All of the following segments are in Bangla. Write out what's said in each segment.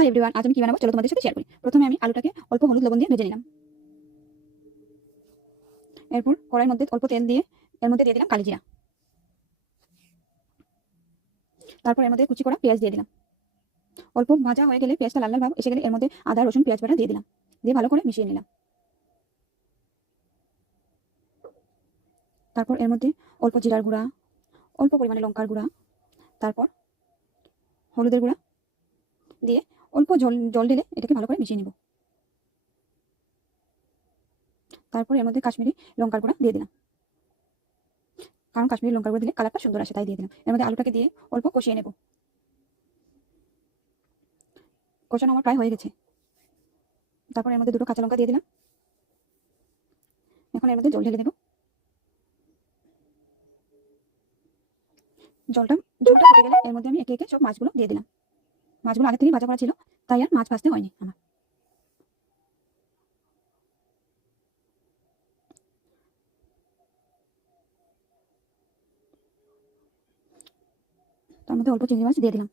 হাই এভরিওয়ান, আজ আমি কি বানাবো চলো তোমাদের সাথে শেয়ার করি। প্রথমে আমি আলুটাকে অল্প হলুদ লবণ দিয়ে ভেজে নিলাম। এরপর কড়াইয়ের মধ্যে অল্প তেল দিয়ে এর মধ্যে দিয়ে দিলাম কালি জিরা। তারপর এর মধ্যে কুচি করা পেঁয়াজ দিয়ে দিলাম। অল্প ভাজা হয়ে গেলে, পেঁয়াজটা লাল লাল ভাব এসে গেলে এর মধ্যে আদা রসুন পেঁয়াজ বাটা দিয়ে দিলাম। দিয়ে ভালো করে মিশিয়ে নিলাম। তারপর এর মধ্যে অল্প জিরার গুঁড়া, অল্প পরিমাণে লঙ্কার গুঁড়া, তারপর হলুদের গুঁড়া দিয়ে অল্প জল ঢেলে এটাকে ভালো করে মিশিয়ে নিব। তারপর এর মধ্যে কাশ্মীরি লঙ্কার গুঁড়া দিয়ে দিলাম, কারণ কাশ্মীরি লঙ্কার গুঁড়া দিলে কালারটা সুন্দর আসে, তাই দিয়ে দিলাম। এর মধ্যে আলুটাকে দিয়ে অল্প কষিয়ে নেব। কষানো আমার প্রায় হয়ে গেছে। তারপর এর মধ্যে দুটো কাঁচা লঙ্কা দিয়ে দিলাম। এখন এর মধ্যে জল ঢেলে দেবো। ঝোলটা ফুটে গেলে এর মধ্যে আমি একে একে সব মাছগুলো দিয়ে দিলাম। মাছগুলো আগে থেকেই ভাজা করা ছিল, তাই আর মাছ ভাজতে হয়নি আমার। তার মধ্যে অল্প চিংড়ি মাছ দিয়ে দিলাম।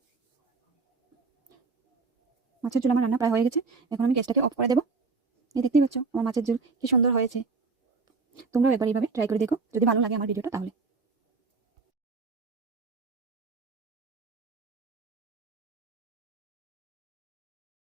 মাছের ঝোল আমার রান্না প্রায় হয়ে গেছে। এখন আমি গ্যাসটাকে অফ করে দেবো। এই দেখতেই পাচ্ছ আমার মাছের ঝোল কি সুন্দর হয়েছে। তোমরাও একবার এইভাবে ট্রাই করে দেখো, যদি ভালো লাগে আমার ভিডিওটা তাহলে।